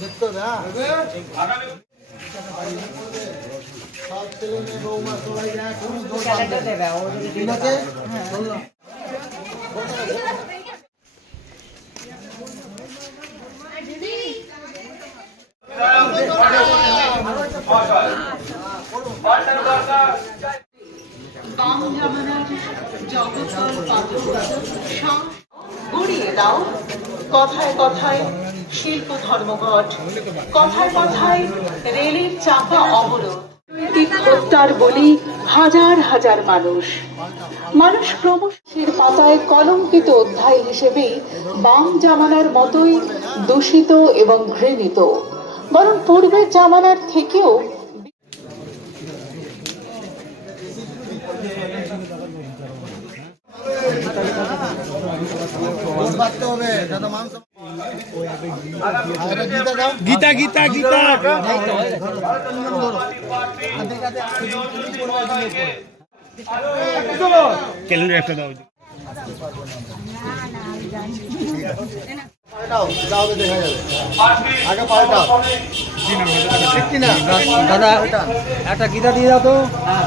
দেখতে হবে। সব ছেলে মেয়ে বৌমা সবাই ঠিক আছে। গড়িয়ে দাও কথায় কথায় শিল্প ধর্মঘট, কথায় কথায় রেলের চাকা অবরোধ, হত্যার বলি হাজার হাজার মানুষ ক্রমশের পাতায় কলঙ্কিত অধ্যায় হিসেবেই বাম জামানার মতোই দূষিত এবং ঘৃণিত, বরং পূর্বের জামানার থেকেও গীতা গীতা গীতা ক্যালেন্ডার একটা দাও। দেখা যাবে আগে পাল্টাও। দাদা একটা গীতা দিয়ে দাও তো। হ্যাঁ